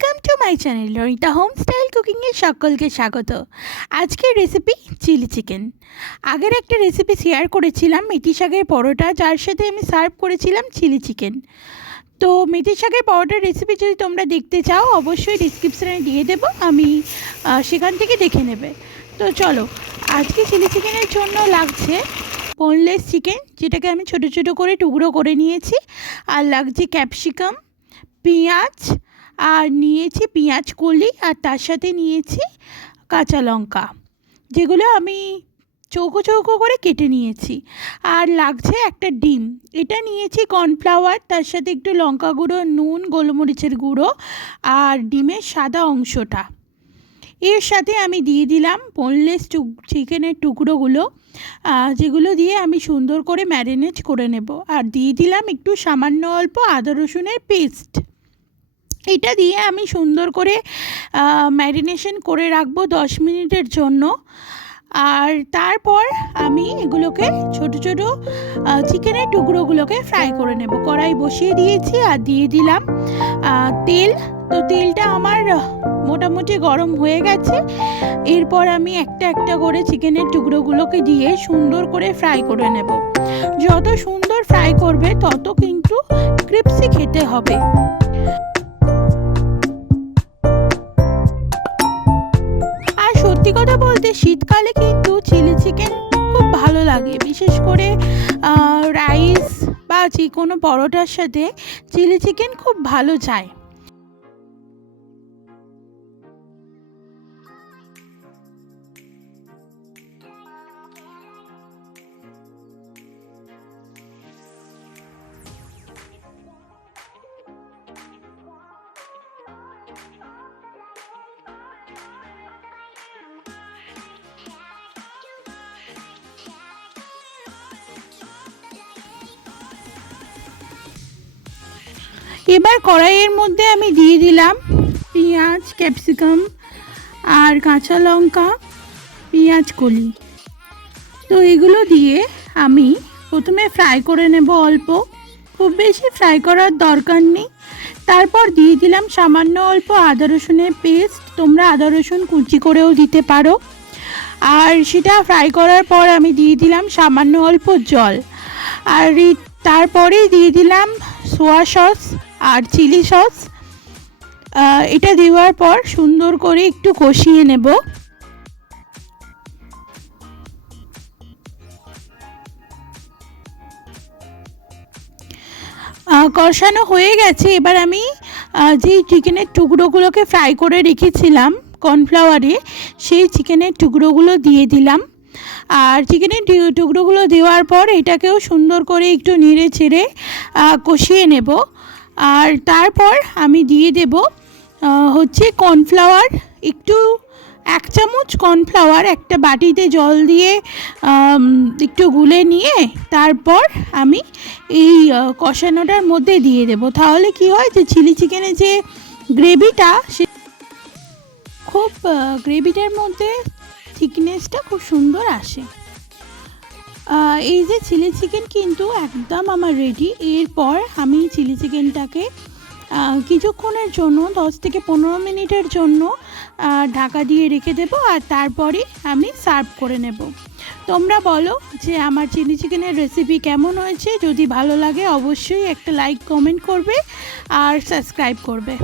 Welcome to my channel Ranita home style কুকিংয়ে সকলকে স্বাগত। আজকের রেসিপি চিলি চিকেন। আগের একটা রেসিপি শেয়ার করেছিলাম মেথি শাকের পরোটা, যার সাথে আমি সার্ভ করেছিলাম চিলি চিকেন। তো মেথি শাকের পরোটার রেসিপি যদি তোমরা দেখতে চাও অবশ্যই ডিসক্রিপশানে দিয়ে দেবো, আমি সেখান থেকে দেখে নেবে। তো চলো, আজকে চিলি চিকেনের জন্য লাগছে বোনলেস চিকেন, যেটাকে আমি ছোটো ছোটো করে টুকরো করে নিয়েছি, আর লাগছে ক্যাপসিকাম, পেঁয়াজ, আর নিয়েছি পেঁয়াজ কলি, আর তার সাথে নিয়েছি কাঁচা লঙ্কা, যেগুলো আমি চৌকো চৌকো করে কেটে নিয়েছি। আর লাগছে একটা ডিম, এটা নিয়েছি কর্নফ্লাওয়ার, তার সাথে একটু লঙ্কা গুঁড়ো, নুন, গোলমরিচের গুঁড়ো আর ডিমের সাদা অংশটা। এর সাথে আমি দিয়ে দিলাম বোনলেস চিকেনের টুকরোগুলো, যেগুলো দিয়ে আমি সুন্দর করে ম্যারিনেট করে নেব। আর দিয়ে দিলাম একটু সামান্য অল্প আদা রসুনের পেস্ট। এটা দিয়ে আমি সুন্দর করে ম্যারিনেশন করে রাখবো 10 মিনিটের জন্য। আর তারপর আমি এগুলোকে ছোট ছোট চিকেনের টুকরোগুলোকে ফ্রাই করে নেব। কড়াই বসিয়ে দিয়েছি আর দিয়ে দিলাম তেল। তো তেলটা আমার মোটামুটি গরম হয়ে গেছে। এরপর আমি একটা একটা করে চিকেনের টুকরোগুলোকে দিয়ে সুন্দর করে ফ্রাই করে নেব। যত সুন্দর ফ্রাই করবে তত কিন্তু ক্রিস্পি খেতে হবে। সত্যি কথা বলতে শীতকালে কিন্তু চিলি চিকেন খুব ভালো লাগে, বিশেষ করে রাইস বা যে কোনো পরোটার সাথে চিলি চিকেন খুব ভালো যায়। এবার কড়াইয়ের মধ্যে আমি দিয়ে দিলাম পেঁয়াজ, ক্যাপসিকাম আর কাঁচা লঙ্কা, পেঁয়াজ কলি। তো এগুলো দিয়ে আমি প্রথমে ফ্রাই করে নেব অল্প, খুব বেশি ফ্রাই করার দরকার নেই। তারপর দিয়ে দিলাম সামান্য অল্প আদা রসুনের পেস্ট, তোমরা আদা রসুন কুচি করেও দিতে পারো। আর সেটা ফ্রাই করার পর আমি দিয়ে দিলাম সামান্য অল্প জল। আর তারপরেই দিয়ে দিলাম সোয়া সস আর চিলি সস। এটা দেওয়ার পর সুন্দর করে একটু কষিয়ে নেব। কষানো হয়ে গেছে। এবার আমি যেই চিকেনের টুকরোগুলোকে ফ্রাই করে রেখেছিলাম কর্নফ্লাওয়ারে, সেই চিকেনের টুকরোগুলো দিয়ে দিলাম। আর চিকেনের টুকরোগুলো দেওয়ার পর এটাকেও সুন্দর করে একটু নেড়ে চেড়ে কষিয়ে নেব। আর তারপর আমি দিয়ে দেব হচ্ছে কর্নফ্লাওয়ার, একটু 1 চামচ কর্নফ্লাওয়ার একটা বাটিতে জল দিয়ে একটু গুলে নিয়ে তারপর আমি এই কষানোটার মধ্যে দিয়ে দেব। তাহলে কি হয় যে চিলি চিকেনের যে গ্রেভিটা, সে খুব গ্রেভিটার মধ্যে থিকনেসটা খুব সুন্দর আসে। এই যে চিলি চিকেন কিন্তু একদম আমার রেডি। এরপর আমি চিলি চিকেনটাকে কিছুক্ষণের জন্য 10 থেকে 15 মিনিটের জন্য ঢাকা দিয়ে রেখে দেবো, আর তারপরে আমি সার্ভ করে নেব। তোমরা বলো যে আমার চিলি চিকেনের রেসিপি কেমন হয়েছে। যদি ভালো লাগে অবশ্যই একটা লাইক, কমেন্ট করবে আর সাবস্ক্রাইব করবে।